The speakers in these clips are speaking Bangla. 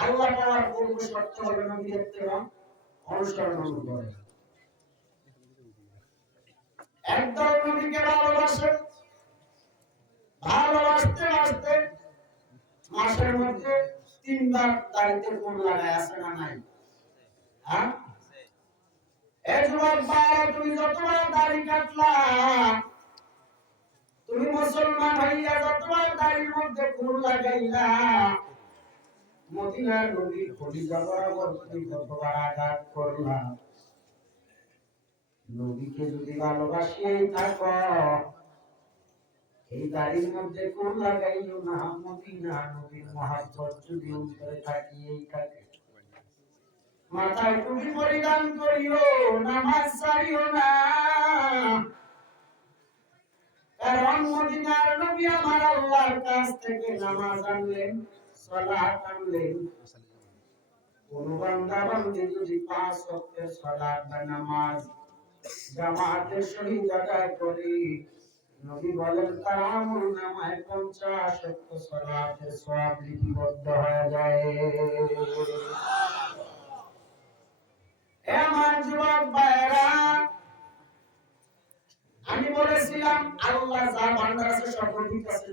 আল্লাহ পাওয়ার পূর্ব শর্ত হবে ইত্তেবা অনুসরণ করে একদল নবীকে ভালোবাসে, ভালোবাসতে বাসতে মাসের মধ্যে তিনবার কোন আছে না নাই? হ্যাঁ? এই তুমি দাড়ি তুমি মুসলমান হইয়া যতবার দাড়ির মধ্যে কোন লাগাইলা মদিনার নবীর খলিফা বরাবর কতবার আঘাত করলা নবীকে যদি ভালোবাসিয়েই থাকো এই দাড়ির মধ্যে কোন লাগাইও না, মদিনা নবীর মহাব্বত যদি অন্তরে থাকিয়েই থাকে। মাথায় টুপি পরিধান করিও, নামাজ না। কারণ মদিনার নবী আমার আল্লাহর কাছ থেকে নামাজ আনলেন। সালাত আনলেন কোন বান্দা বান্দি যদি পাঁচ ওয়াক্তের সালাত বা নামাজ জামাতের সহিত আদায় করি নবী বলেন তার আমল নামায় পঞ্চাশ ওয়াক্ত সালাতের সওয়াব লিপিবদ্ধ যায় এ আমার যুবক ভাইরা আমি বলেছিলাম, আল্লাহ যা ভান্ডার আছে কাছে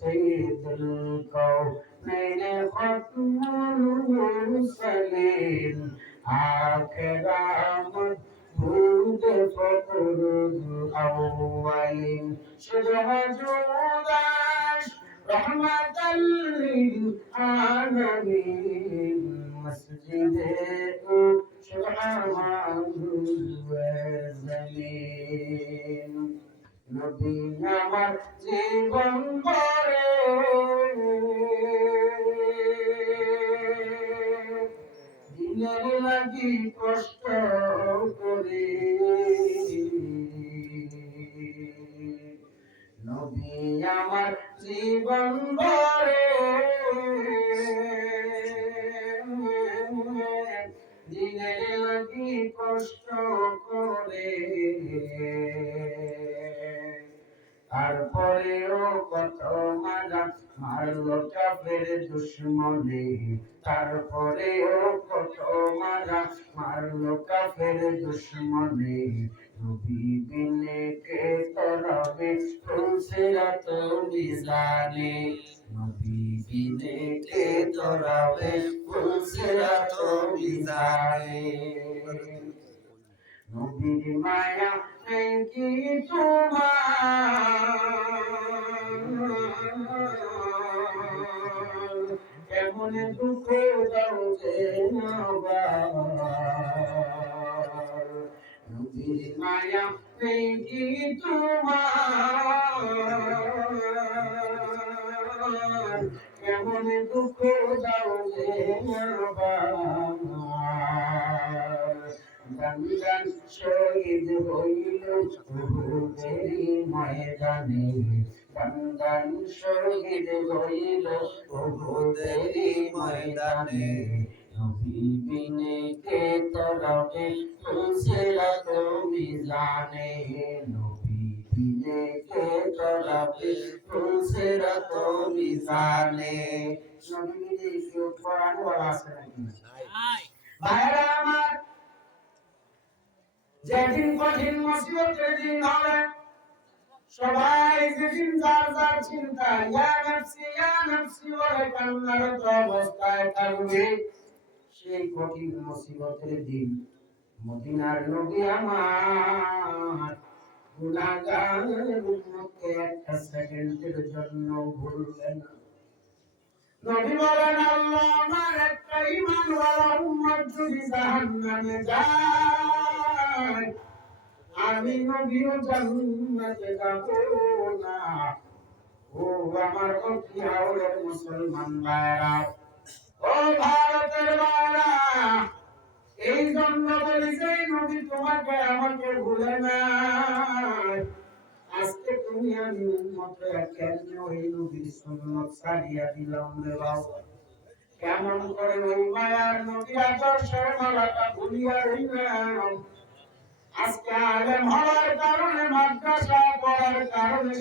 سيد الكونين ختم المرسلين آخر آمد بود فقر الأولين شبه جوداش رحمة للعالمين مسجد سبحان الزمين আমার জীবন করে দিনের লাগি কষ্ট করে। নবী আমার জীবন ভরে দিনের লাগি কষ্ট করে। তারপরেও কত মারা মারলো কাফের দুশ্মনে। তারপরেও কত মারা মারলো কাফের দুশ্মনে। নবী বিনে কে তরাবে? ফুলসেরা তো মিজানে। নবী বিনে কে তরাবে? ফুলসেরা তো মিজানে। নবীর মায়া কি তোমার কেমন দুঃখ দাও যে নবার মায়া কি তোমার কেমন দুঃখ দাও যে নবার গঙ্গান শহীদ হইল উহুদেরই ময়দানে গঙ্গান শহীদ হইল ময়দানে কে তরবে কে তরবে আছে নাকি ভাইরা আমার যেদিন কঠিন মুসিবতের দিন হবে। সবাই যেদিন যার যার চিন্তা, ইয়া নফসি ইয়া নফসি অবস্থায় থাকবে। সেই কঠিন মুসিবতের দিন মদিনার নবী আমার উম্মতকে একটা সেকেন্ডের জন্য ভুলবে না। নবী বলেন, আল্লাহ আমার একটা উম্মত যদি জাহান্নামে যায় আমি নবীও জান্নাতে যাব না। ও আমার ভক্তি হাওড়ের মুসলমান ভাইরা। ও ভারতের ভাইরা, এই জন্য বলি নবী তোমাকে আমাকে ভুলে না আজকে তুমি আমি উন্মত কেন ওই নবীর সুন্নত ছাড়িয়া দিলাম রে বাবা। কেমন করে ওই মায়ার নবী আদর্শের মালাটা ভুলিয়া রইলাম।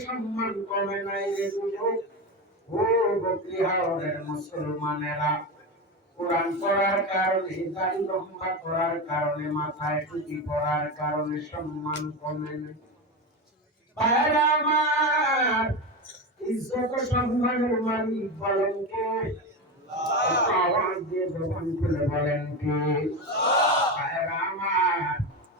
সম্মান কমে নাই মুসলমানেরা কোরআন পড়ার কারণে দাড়ি লম্বা করার কারণে মাথায় টুপি পড়ার কারণে সম্মান কমে নাই ভাইরা আমার সম্মানের মালিক বলেন কে আওয়াজ দিয়ে বলেন কে আমার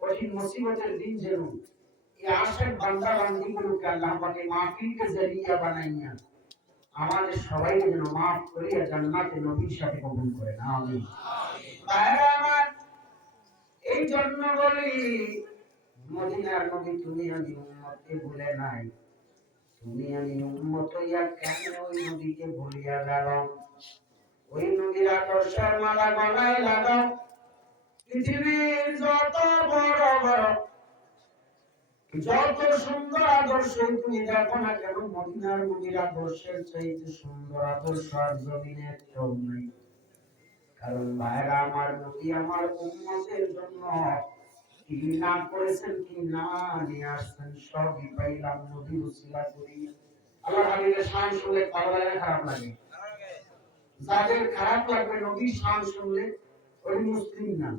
কঠিন মুসিবতের দিন যেন। এই আশেক বান্দা বান্দিগুলোকে আল্লাহ পাকে মাহফিলকে জরিয়া বানাইয়া আমাদের সবাইকে যেন মাফ করিয়া জান্নাতে নবীর সাথে কবুল করে না আমি আমার, এই জন্য বলি, মদিনার নবী তুমি আমি উম্মতকে ভুলে নাই। তুমি আমি উম্মত হইয়া কেন ওই নবীকে ভুলিয়া গেল ওই নবীর আদর্শের মালা গলায় লাগাও। পৃথিবীর যত বড় বড়, যত সুন্দর আদর্শ তুমি দেখো না কেন, মদিনার আদর্শের চাইতে সুন্দর আদর্শ আর জমিনে কেউ নেই। কারণ ভাইরা আমার আমার উম্মতের জন্য কি না করেছেন, কি না নিয়ে আসছেন, সবই পাইলাম করি আল্লাহ হাবিবের শান শুনলে খারাপ লাগে? যাদের খারাপ লাগবে, নবীর শান শুনলে ওই মুসলিম না।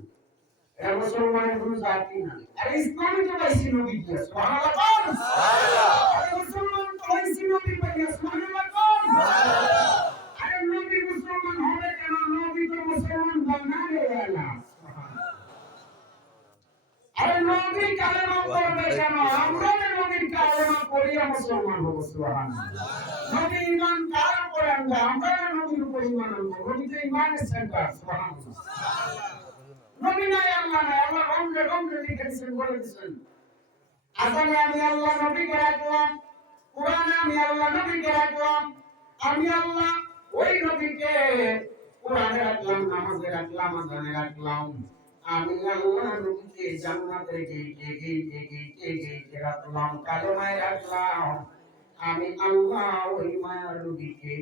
এরা মুসলমানের কোনো জাতি না আরে ইসলামে তো পাইছি নবী কি সুবহানাল্লাহ কোন আরে মুসলমান তো পাইছি নবী আমরা নবীর কালেমা পড়িয়া মুসলমান হব আমরা যে নবীর উপর ঈমান আনব সেন্টার, সুবহানাল্লাহ। আমি আল্লাহ নবীকে রাখলাম, কোরআনে আমি আল্লাহ রাখলাম, আমি ওই নবীকে কোরআনে রাখলাম, নামাজে রাখলাম, আজানে রাখলাম। আমি আল্লাহ নবীকে জান্নাতে গেইটে গেইটে গেইটে গেইটে রাখলাম কালেমায় রাখলাম। আমি আল্লাহ ওই মায়ার নবীকে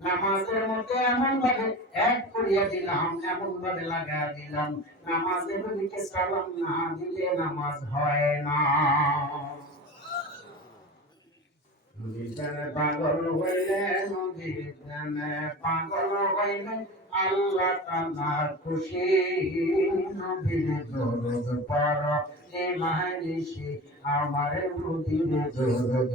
নামাজের মধ্যে এমন ভাবে এক করিয়া দিলাম, এমন ভাবে লাগা দিলাম, নামাজের নবীকে সালাম না, দিলে নামাজ হয় না। পাগল হইলে পাগল হইলে আল্লাহ খুশি। দরদ আমার নদীর দরদ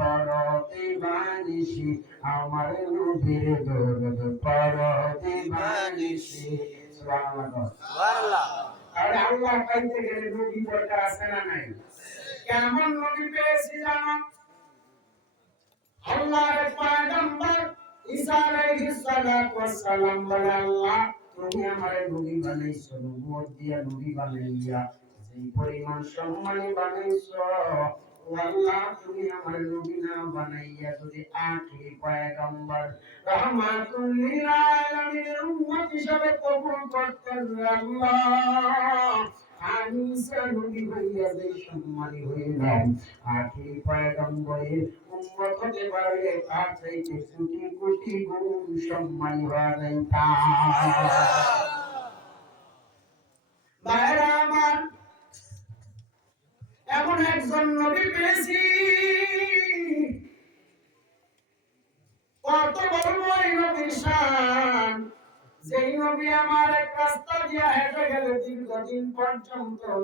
দোর পরতে আমার নবীর দোর পরতে বানিসি সুবহানাল্লাহ। সুবহানাল্লাহ। আল্লাহ পাইতে গেলে নবী দরকার আছে না নাই? কেমন নবী পেয়েছি জানো? আল্লাহর পয়গম্বর ঈসা আলাইহিস সালাতু ওয়াস সালাম বলে আল্লাহ তুমি আমার নবী বানাইছো নবুয়ত দিয়া নবী বানাইয়া সেই পরিমাণ সম্মানী বানাইছো আল্লাহ। তুমি আমার নবী না বানাইয়া যদি আখিরি পয়গম্বর রহমাতুল লিল আলামিনের উম্মত হিসাবে কবুল করতেন আল্লাহ আমি নবী হইয়া যে সম্মানী হইলাম আখিরি পয়গম্বরের উম্মত হতে পারলে তার চাইতে কোটি কোটি গুণ সম্মানী হওয়া যাইতাম ভাইরা আমার একজন নবী পেয়েছি কত বলব এই নবীর শান। যেই নবী আমার এক রাস্তা দিয়া হেঁটে গেলে দীর্ঘদিন পর্যন্ত